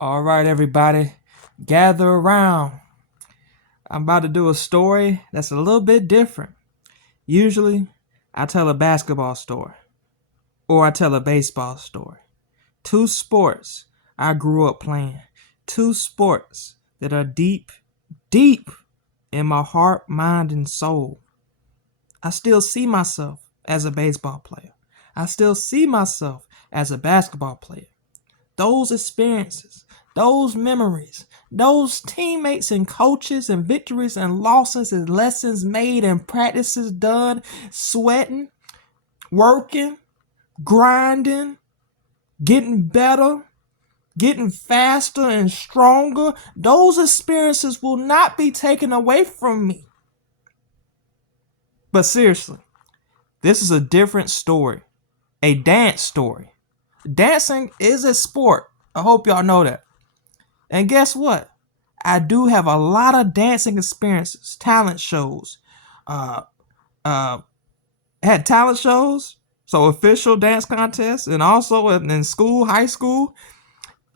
All right, everybody, gather around. I'm about to do a story that's a little bit different. Usually, I tell a basketball story or I tell a baseball story. Two sports I grew up playing. Two sports that are deep, deep in my heart, mind, and soul. I still see myself as a baseball player. I still see myself as a basketball player. Those experiences, those memories, those teammates and coaches and victories and losses and lessons made and practices done, sweating, working, grinding, getting better, getting faster and stronger, those experiences will not be taken away from me. But seriously, this is a different story, a dance story. Dancing is a sport. I hope y'all know that. And guess what? I do have a lot of dancing experiences, talent shows. Uh, uh, had talent shows, so official dance contests, and also in school, high school.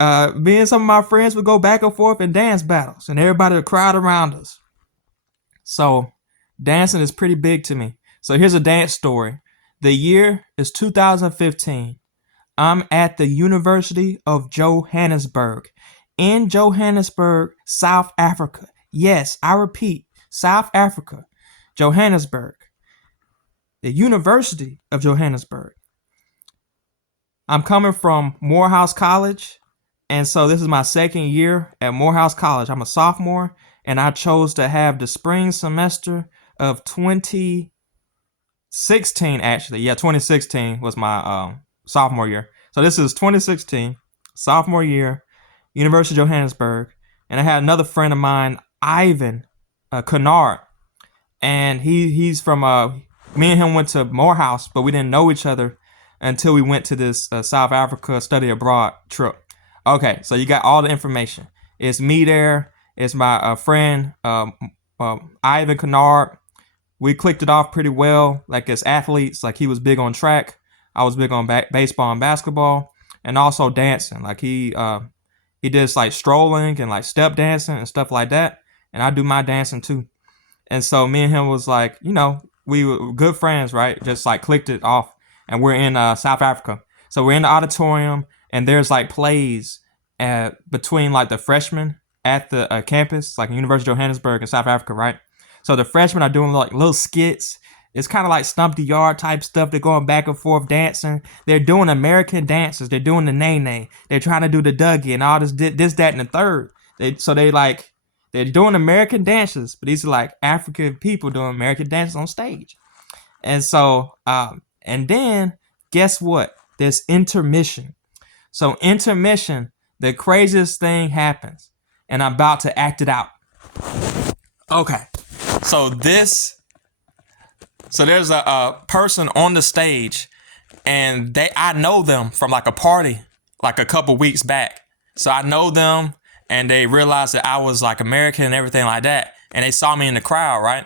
Me and some of my friends would go back and forth in dance battles, and everybody would crowd around us. So, dancing is pretty big to me. So here's a dance story. The year is 2015. I'm at the University of Johannesburg in Johannesburg, South Africa. Yes, I repeat, South Africa, Johannesburg, the University of Johannesburg. I'm coming from Morehouse College, and so this is my second year at Morehouse College. I'm a sophomore, and I chose to have the spring semester of 2016, actually. Yeah, 2016 was my sophomore year. So this is 2016, sophomore year, University of Johannesburg, and I had another friend of mine, Ivan Kennard, and he's from me and him went to Morehouse, but we didn't know each other until we went to this South Africa study abroad trip. Okay, so you got all the information. It's me there. It's my friend Ivan Kennard. We clicked it off pretty well, like as athletes. Like he was big on track, I was big on baseball and basketball, and also dancing. Like he did like strolling and like step dancing and stuff like that. And I do my dancing too. And so me and him was like, we were good friends, right? Just like clicked it off. And we're in South Africa. So we're in the auditorium and there's like plays between like the freshmen at the campus, like University of Johannesburg in South Africa, right? So the freshmen are doing like little skits. It's kind of like Stump the Yard type stuff. They're going back and forth dancing. They're doing American dances. They're doing the nay-nay. They're trying to do the Dougie and all this, that, and the third. They're doing American dances, but these are like African people doing American dances on stage. And so, and then guess what? There's intermission. So intermission, the craziest thing happens, and I'm about to act it out. Okay, so there's a person on the stage, and I know them from like a party, like a couple weeks back. So I know them, and they realized that I was like American and everything like that, and they saw me in the crowd, right?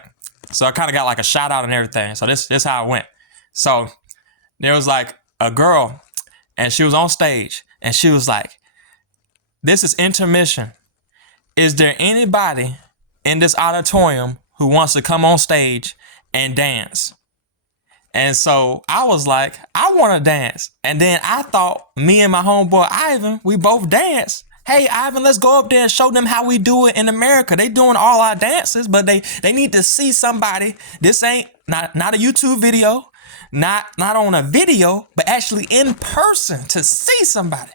So I kind of got like a shout out and everything. So this how it went. So there was like a girl, and she was on stage, and she was like, "This is intermission. Is there anybody in this auditorium who wants to come on stage and dance?" And so I was like, I want to dance. And then I thought me and my homeboy Ivan, we both dance. Hey, Ivan, let's go up there and show them how we do it in America. They doing all our dances, but they need to see somebody. This ain't not a YouTube video, not on a video, but actually in person to see somebody.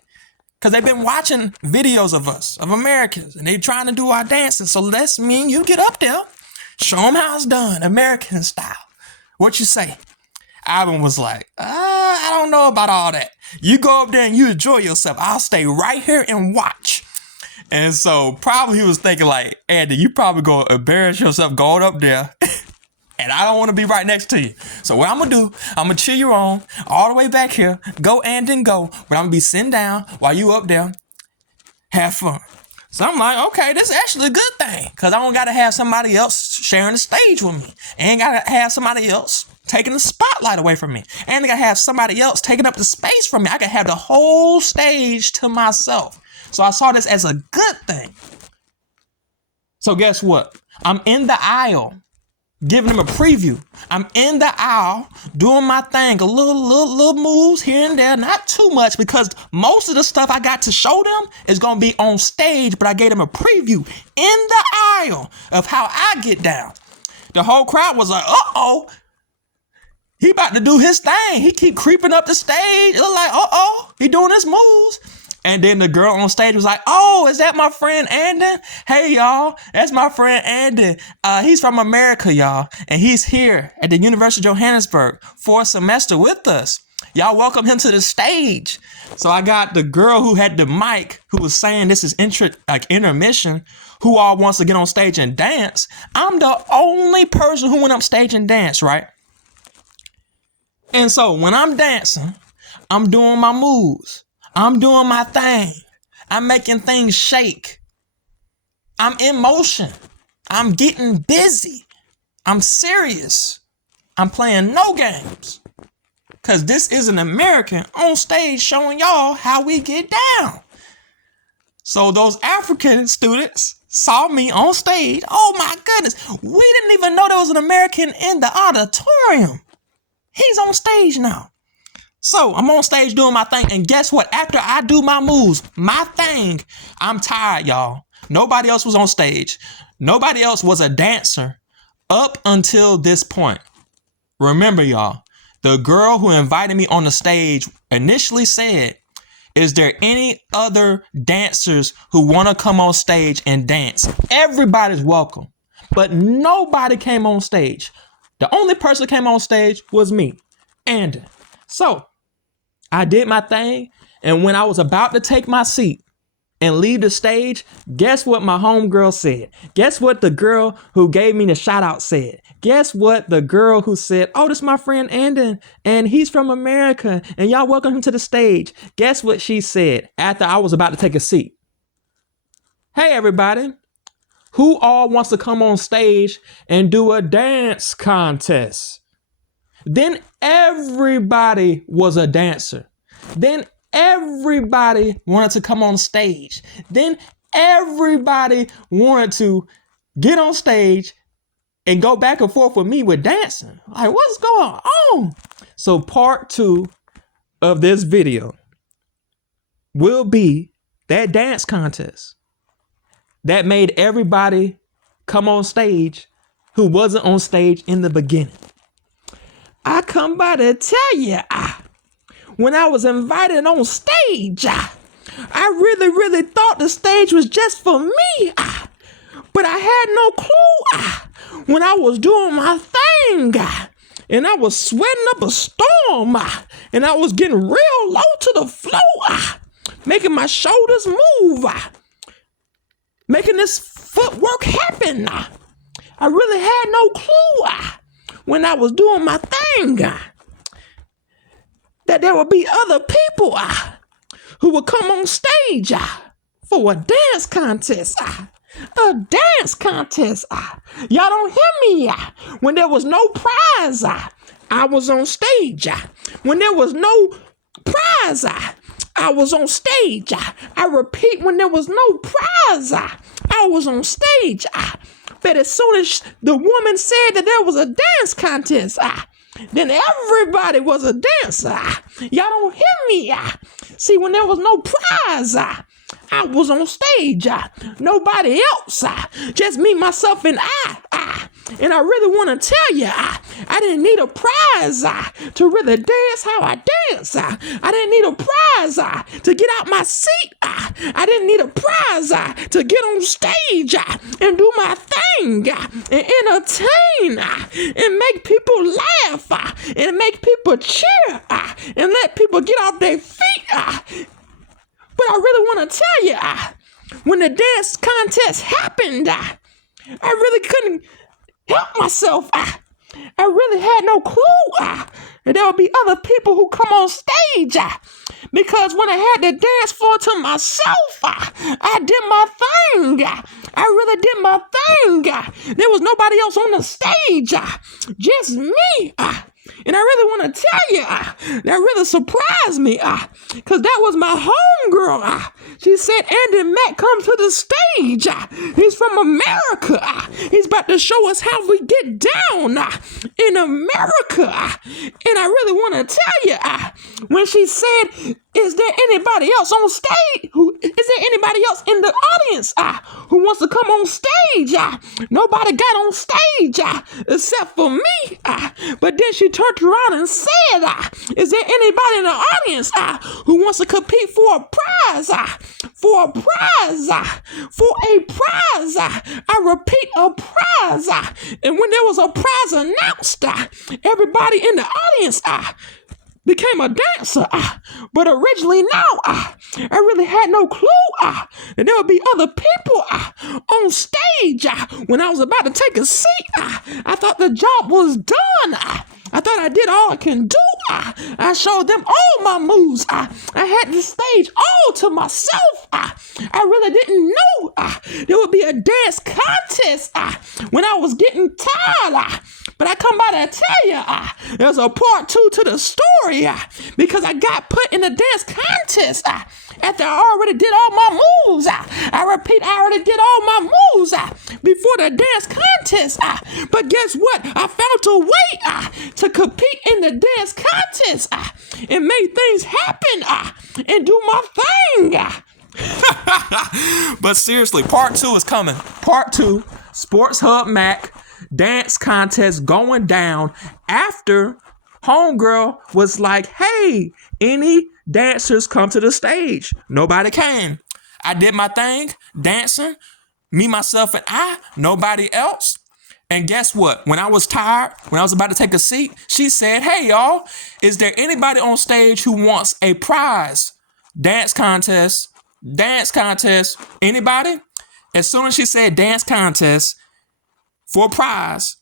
Because they've been watching videos of us, of Americans, and they trying to do our dances. So let's me and you get up there, show them how it's done, American style. What you say? Ivan was like, I don't know about all that. You go up there and you enjoy yourself. I'll stay right here and watch. And so probably he was thinking like, Andy, you probably gonna embarrass yourself going up there. And I don't want to be right next to you. So what I'm going to do, I'm going to cheer you on all the way back here. Go and then go. But I'm going to be sitting down while you up there. Have fun. So I'm like, okay, this is actually a good thing. Because I don't got to have somebody else sharing the stage with me. I ain't got to have somebody else taking the spotlight away from me. And I got to have somebody else taking up the space from me. I can have the whole stage to myself. So I saw this as a good thing. So guess what? I'm in the aisle giving them a preview. I'm in the aisle doing my thing, a little moves here and there, not too much, because most of the stuff I got to show them is going to be on stage, but I gave them a preview in the aisle of how I get down. The whole crowd was like, uh-oh, he about to do his thing. He keep creeping up the stage. It looked like, uh-oh, he doing his moves. And then the girl on stage was like, oh, is that my friend Andon? Hey, y'all, that's my friend Andon. He's from America, y'all. And he's here at the University of Johannesburg for a semester with us. Y'all welcome him to the stage. So I got the girl who had the mic who was saying this is intermission, who all wants to get on stage and dance. I'm the only person who went up stage and danced, right? And so when I'm dancing, I'm doing my moves. I'm doing my thing. I'm making things shake. I'm in motion. I'm getting busy. I'm serious. I'm playing no games. Because this is an American on stage showing y'all how we get down. So those African students saw me on stage. Oh my goodness. We didn't even know there was an American in the auditorium. He's on stage now. So I'm on stage doing my thing. And guess what? After I do my moves, my thing, I'm tired, y'all. Nobody else was on stage. Nobody else was a dancer up until this point. Remember, y'all, the girl who invited me on the stage initially said, is there any other dancers who want to come on stage and dance? Everybody's welcome. But nobody came on stage. The only person that came on stage was me. And so I did my thing, and when I was about to take my seat and leave the stage, guess what my homegirl said? Guess what the girl who gave me the shout out said? Guess what the girl who said, oh, this is my friend Andon, and he's from America, and y'all welcome him to the stage. Guess what she said after I was about to take a seat? Hey, everybody, who all wants to come on stage and do a dance contest? Then everybody was a dancer. Then everybody wanted to come on stage. Then everybody wanted to get on stage and go back and forth with me with dancing. Like, what's going on? So part 2 of this video will be that dance contest that made everybody come on stage who wasn't on stage in the beginning. I come by to tell you, when I was invited on stage, I really thought the stage was just for me. But I had no clue when I was doing my thing. And I was sweating up a storm. And I was getting real low to the floor, making my shoulders move, making this footwork happen. I really had no clue when I was doing my thing that there would be other people who would come on stage for a dance contest. A dance contest. Y'all don't hear me. When there was no prize, I was on stage. When there was no prize, I was on stage. I repeat, when there was no prize, I was on stage. But as soon as the woman said that there was a dance contest, then everybody was a dancer. Y'all don't hear me. See, when there was no prize, I was on stage. Nobody else. Just me, myself, and I. And I really want to tell you, I didn't need a prize to really dance how I dance. I didn't need a prize to get out my seat. I didn't need a prize to get on stage and do my thing and entertain and make people laugh and make people cheer and let people get off their feet. But I really want to tell you, when the dance contest happened, I really couldn't help myself. I really had no clue that there would be other people who come on stage. Because when I had the dance floor to myself, I did my thing. I really did my thing. There was nobody else on the stage, just me. And I really want to tell you, that really surprised me, because that was my homegirl She said, Andy Mack, come to the stage. He's from America. He's about to show us how we get down in America. And I really want to tell you, when she said, is there anybody else on stage? Is there anybody else in the audience who wants to come on stage? Nobody got on stage except for me. But then she turned around and said, is there anybody in the audience who wants to compete for a prize? For a prize. For a prize. I repeat, a prize. And when there was a prize announced, everybody in the audience became a dancer, but originally I really had no clue that there would be other people on stage. When I was about to take a seat, I thought the job was done. I thought I did all I can do. I showed them all my moves. I had the stage all to myself. I really didn't know there would be a dance contest when I was getting tired. But I come by to tell you, there's a part 2 to the story because I got put in a dance contest after I already did all my moves. I repeat, I already did all my moves before the dance contest. But guess what? I found a way to compete in the dance contest and make things happen and do my thing. But seriously, part 2 is coming. Part 2, Sports Hub Mac dance contest going down after homegirl was like, hey, any dancers come to the stage? Nobody came. I did my thing, dancing, me, myself, and I, nobody else. And guess what? When I was tired, when I was about to take a seat, she said, hey, y'all, is there anybody on stage who wants a prize? Dance contest, anybody? As soon as she said dance contest for a prize,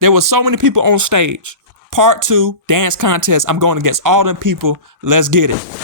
there were so many people on stage. Part 2, dance contest. I'm going against all them people. Let's get it.